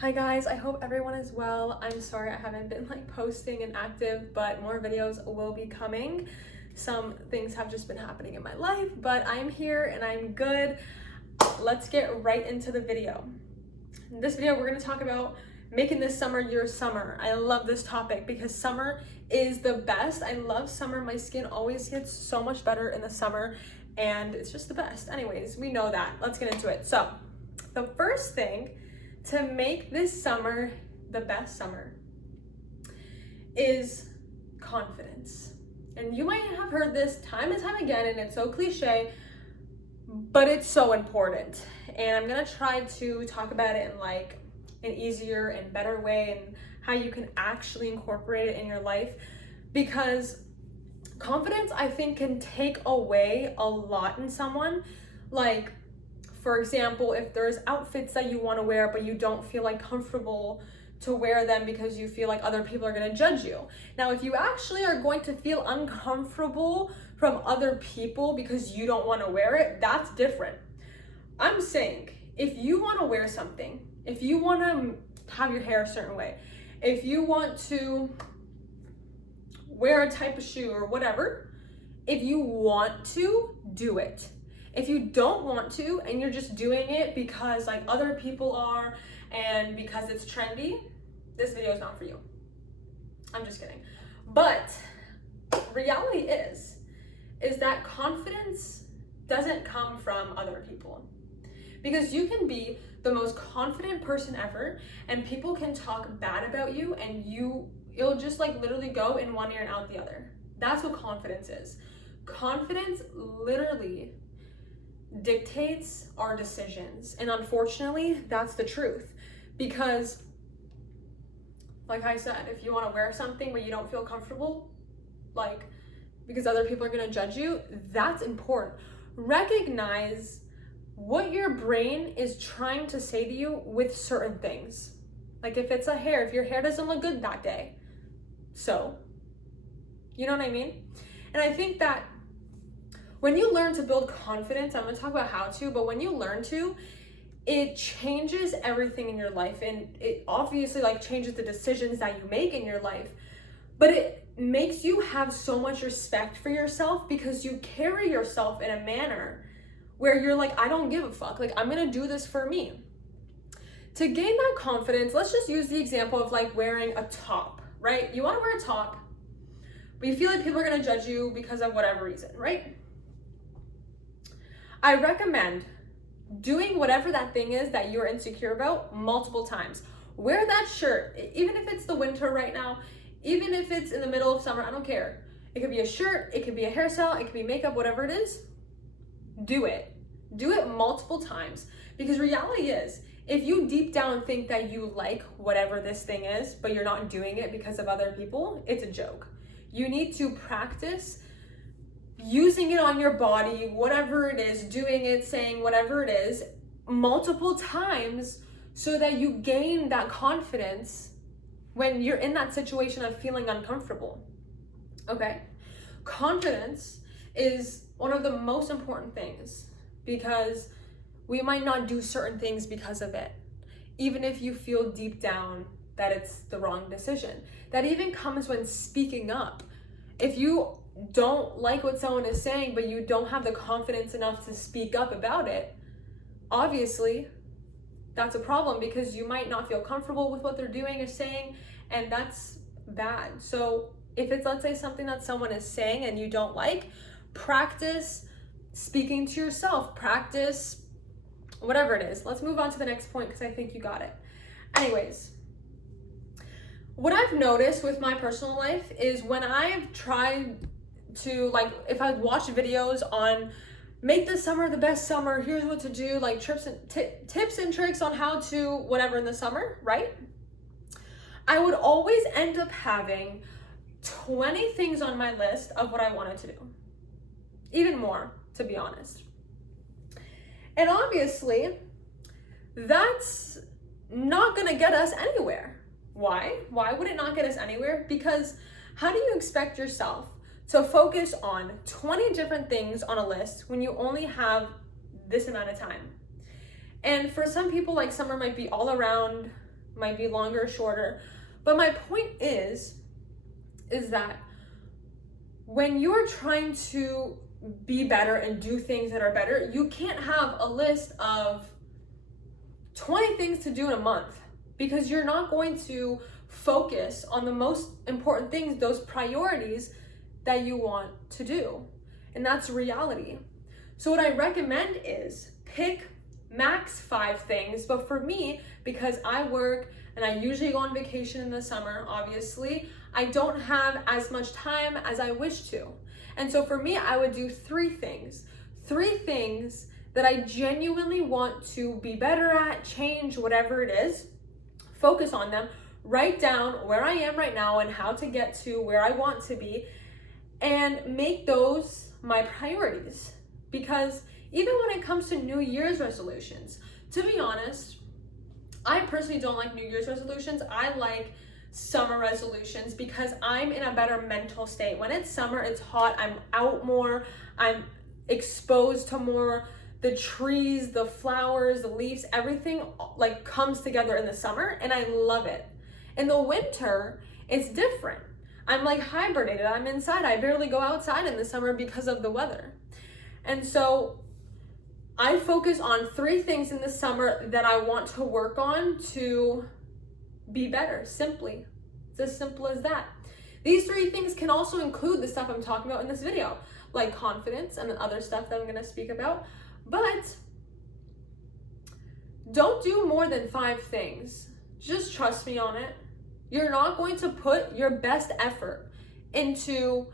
Hi guys, I hope everyone is well. I'm sorry I haven't been posting and active, but more videos will be coming. Some things have just been happening in my life, but I'm here and I'm good. Let's get right into the video. In this video, we're gonna talk about making this summer your summer. I love this topic because summer is the best. I love summer. My skin always gets so much better in the summer and it's just the best. Anyways, we know that. Let's get into it. So the first thing to make this summer the best summer is confidence. And you might have heard this time and time again, and it's so cliche, but it's so important. And I'm gonna try to talk about it in an easier and better way and how you can actually incorporate it in your life, because confidence, I think, can take away a lot in someone. Like, for example, if there's outfits that you want to wear but you don't feel comfortable to wear them because you feel like other people are going to judge you. Now, if you actually are going to feel uncomfortable from other people because you don't want to wear it, that's different. I'm saying, if you want to wear something, if you want to have your hair a certain way, if you want to wear a type of shoe or whatever, if you want to, do it. If you don't want to and you're just doing it because other people are and because it's trendy, this video is not for you. I'm just kidding. But reality is that confidence doesn't come from other people. Because you can be the most confident person ever and people can talk bad about you and it'll just literally go in one ear and out the other. That's what confidence is. Confidence literally dictates our decisions. And unfortunately, that's the truth. Because, like I said, if you want to wear something but you don't feel comfortable, because other people are going to judge you, that's important. Recognize what your brain is trying to say to you with certain things. Like if it's if your hair doesn't look good that day, so, you know what I mean? And I think that when you learn to build confidence, I'm going to talk about how to, but when you learn to, it changes everything in your life. And it obviously changes the decisions that you make in your life, but it makes you have so much respect for yourself because you carry yourself in a manner where you're I don't give a fuck. I'm going to do this for me. To gain that confidence, let's just use the example of wearing a top, right? You want to wear a top, but you feel people are going to judge you because of whatever reason, right? I recommend doing whatever that thing is that you're insecure about multiple times. Wear that shirt, even if it's the winter right now, even if it's in the middle of summer, I don't care. It could be a shirt, it could be a hairstyle, it could be makeup, whatever it is. Do it. Do it multiple times. Because reality is, if you deep down think that you like whatever this thing is, but you're not doing it because of other people, it's a joke. You need to practice using it on your body, whatever it is, doing it, saying whatever it is, multiple times so that you gain that confidence when you're in that situation of feeling uncomfortable. Okay? Confidence is one of the most important things because we might not do certain things because of it, even if you feel deep down that it's the wrong decision. That even comes when speaking up. If you don't like what someone is saying, but you don't have the confidence enough to speak up about it, obviously that's a problem because you might not feel comfortable with what they're doing or saying, and that's bad. So if it's, let's say, something that someone is saying and you don't like, practice speaking to yourself, practice whatever it is. Let's move on to the next point because I think you got it. Anyways, what I've noticed with my personal life is when I've tried to if I watch videos on make this summer the best summer, here's what to do, tips and tricks on how to whatever in the summer, right? I would always end up having 20 things on my list of what I wanted to do. Even more, to be honest. And obviously, that's not gonna get us anywhere. Why? Why would it not get us anywhere? Because how do you expect yourself to focus on 20 different things on a list when you only have this amount of time? And for some people, summer might be all around might be longer or shorter. But my point is that when you're trying to be better and do things that are better, you can't have a list of 20 things to do in a month, because you're not going to focus on the most important things, those priorities that you want to do. And that's reality. So what I recommend is pick max 5 things. But for me, because I work and I usually go on vacation in the summer, obviously, I don't have as much time as I wish to. And so for me, I would do 3 things. 3 things that I genuinely want to be better at, change, whatever it is. Focus on them. Write down where I am right now and how to get to where I want to be, and make those my priorities. Because even when it comes to New Year's resolutions, to be honest, I personally don't like New Year's resolutions. I like summer resolutions because I'm in a better mental state. When it's summer, it's hot, I'm out more, I'm exposed to more. The trees, the flowers, the leaves, everything like comes together in the summer, and I love it. In the winter, it's different. I'm like hibernated, I'm inside. I barely go outside in the summer because of the weather. And so I focus on 3 things in the summer that I want to work on to be better, simply. It's as simple as that. These 3 things can also include the stuff I'm talking about in this video, like confidence and other stuff that I'm gonna speak about. But don't do more than 5 things. Just trust me on it. You're not going to put your best effort into,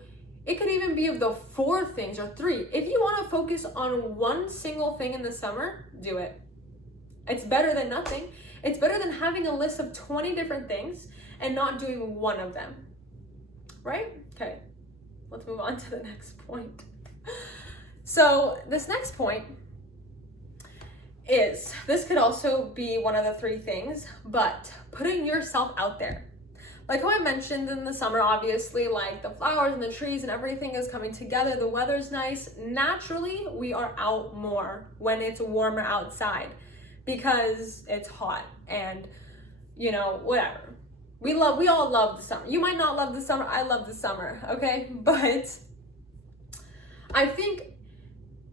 it could even be of the 4 things or 3. If you want to focus on one single thing in the summer, do it. It's better than nothing. It's better than having a list of 20 different things and not doing one of them. Right? Okay, let's move on to the next point. So this next point is, this could also be one of the 3 things, but putting yourself out there. Like how I mentioned in the summer, obviously, like the flowers and the trees and everything is coming together, the weather's nice. Naturally, we are out more when it's warmer outside because it's hot and, you know, whatever. We all love the summer. You might not love the summer, I love the summer, okay? But I think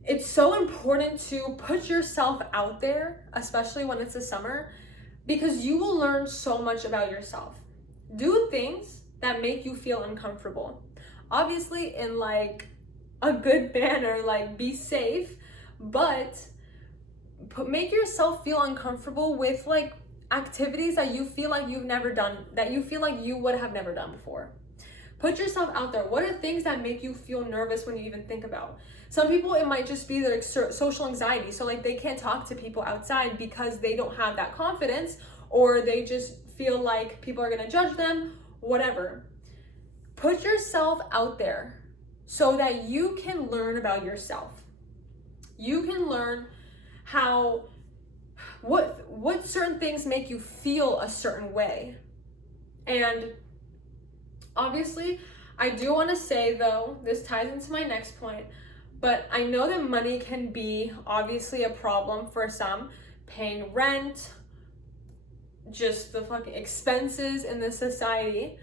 it's so important to put yourself out there, especially when it's the summer, because you will learn so much about yourself. Do things that make you feel uncomfortable. Obviously in like a good manner, like be safe, but make yourself feel uncomfortable with like activities that you feel like you've never done, that you feel like you would have never done before. Put yourself out there. What are things that make you feel nervous when you even think about? Some people, it might just be their social anxiety. So like they can't talk to people outside because they don't have that confidence, or they just feel like people are gonna judge them, whatever. Put yourself out there so that you can learn about yourself. You can learn what certain things make you feel a certain way. And obviously, I do want to say though, this ties into my next point, but I know that money can be obviously a problem for some, paying rent, just the fucking expenses in this society,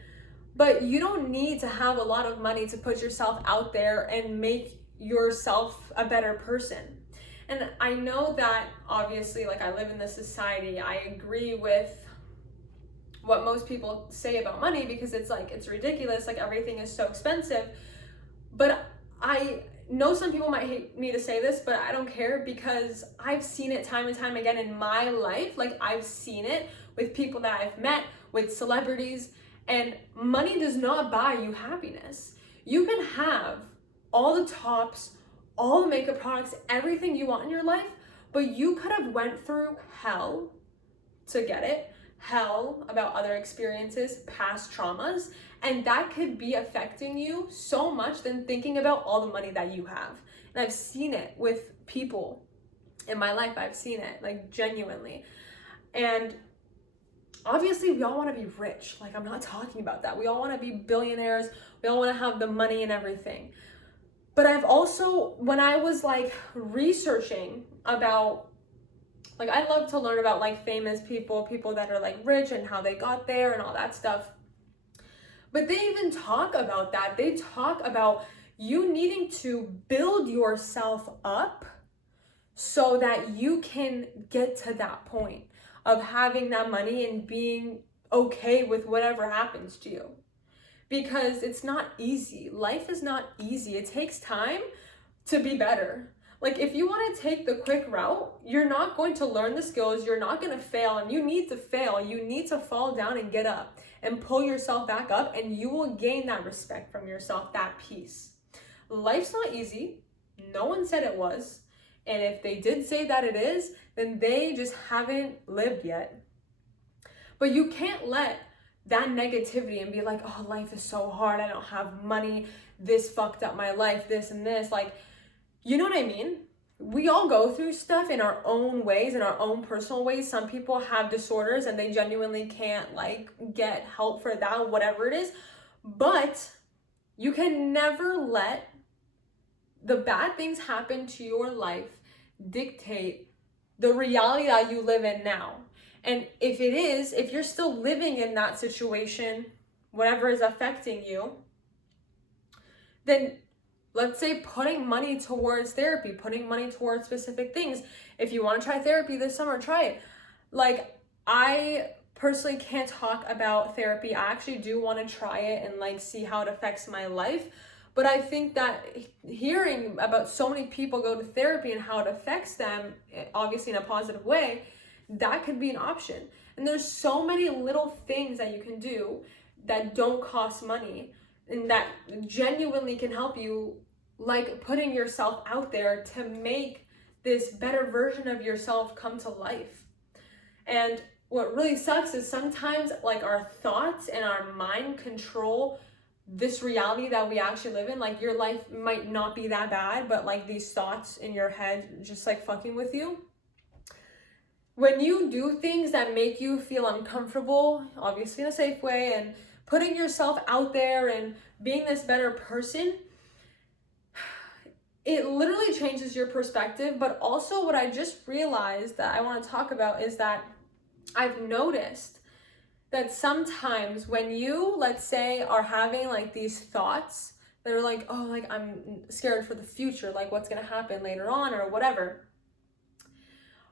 but you don't need to have a lot of money to put yourself out there and make yourself a better person. And I know that obviously, like, I live in this society, I agree with what most people say about money because it's like, it's ridiculous, like everything is so expensive. But I know some people might hate me to say this, but I don't care because I've seen it time and time again in my life. Like I've seen it with people that I've met, with celebrities, and money does not buy you happiness. You can have all the tops, all the makeup products, everything you want in your life, but you could have went through hell to get it, hell about other experiences, past traumas, and that could be affecting you so much than thinking about all the money that you have. And I've seen it with people in my life. I've seen it, like, genuinely. And obviously we all want to be rich. Like, I'm not talking about that. We all want to be billionaires. We all want to have the money and everything. But I've also, when I was like researching about Like, I love to learn about like famous people, people that are like rich and how they got there and all that stuff. But they even talk about that. They talk about you needing to build yourself up so that you can get to that point of having that money and being okay with whatever happens to you. Because it's not easy. Life is not easy. It takes time to be better. Like, if you want to take the quick route, you're not going to learn the skills, you're not going to fail, and you need to fail. You need to fall down and get up and pull yourself back up, and you will gain that respect from yourself, that peace. Life's not easy. No one said it was. And if they did say that it is, then they just haven't lived yet. But you can't let that negativity and be like, oh, life is so hard, I don't have money, this fucked up my life, this and this. Like, you know what I mean? We all go through stuff in our own ways, in our own personal ways. Some people have disorders and they genuinely can't like get help for that, whatever it is. But you can never let the bad things happen to your life dictate the reality that you live in now. And if you're still living in that situation, whatever is affecting you, then let's say putting money towards therapy, putting money towards specific things. If you want to try therapy this summer, try it. Like, I personally can't talk about therapy. I actually do want to try it and like see how it affects my life. But I think that hearing about so many people go to therapy and how it affects them, obviously in a positive way, that could be an option. And there's so many little things that you can do that don't cost money and that genuinely can help you, like putting yourself out there to make this better version of yourself come to life. And what really sucks is sometimes like our thoughts and our mind control this reality that we actually live in. Like, your life might not be that bad, but like these thoughts in your head just like fucking with you. When you do things that make you feel uncomfortable, obviously in a safe way, and putting yourself out there and being this better person, it literally changes your perspective. But also what I just realized that I want to talk about is that I've noticed that sometimes when you, let's say, are having like these thoughts that are like, oh, like I'm scared for the future, like what's going to happen later on or whatever,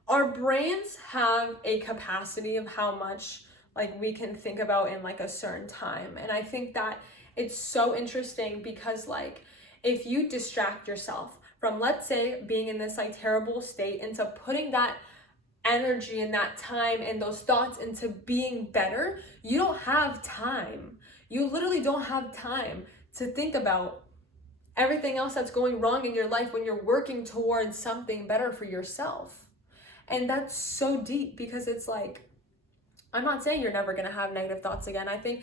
our brains have a capacity of how much like we can think about in like a certain time. And I think that it's so interesting because like if you distract yourself from, let's say, being in this like terrible state into putting that energy and that time and those thoughts into being better, you don't have time. You literally don't have time to think about everything else that's going wrong in your life when you're working towards something better for yourself. And that's so deep because it's like, I'm not saying you're never going to have negative thoughts again. I think,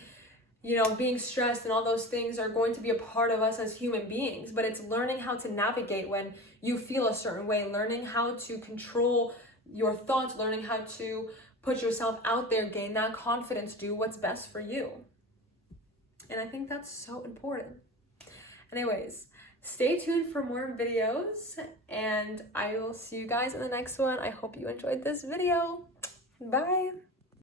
you know, being stressed and all those things are going to be a part of us as human beings, but it's learning how to navigate when you feel a certain way, learning how to control your thoughts, learning how to put yourself out there, gain that confidence, do what's best for you. And I think that's so important. Anyways, stay tuned for more videos and I will see you guys in the next one. I hope you enjoyed this video. Bye.